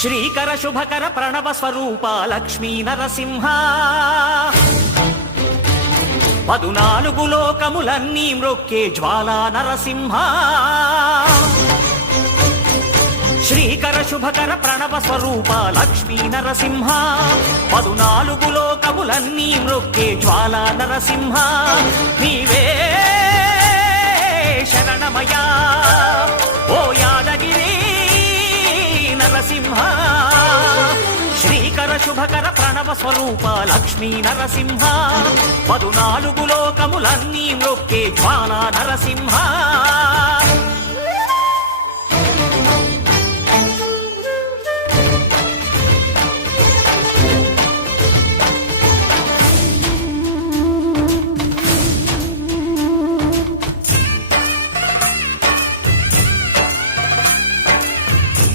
శ్రీకర శుభకర ప్రణవ స్వరూప లక్ష్మీ నరసింహ 14 లోకములన్నీ మ్రొక్కే జ్వాలా నరసింహ శ్రీకర శుభకర ప్రణవ స్వరూప లక్ష్మీ నరసింహ 14 లోకములన్నీ మ్రొక్కే జ్వాలా నరసింహ నీవే శరణమయా ఓ యాదగిరి నరసింహ శ్రీకర శుభకర ప్రణవ స్వరూప లక్ష్మీ నరసింహ 14 లోకములన్నీ మ్రొక్కే జ్వాలా నరసింహ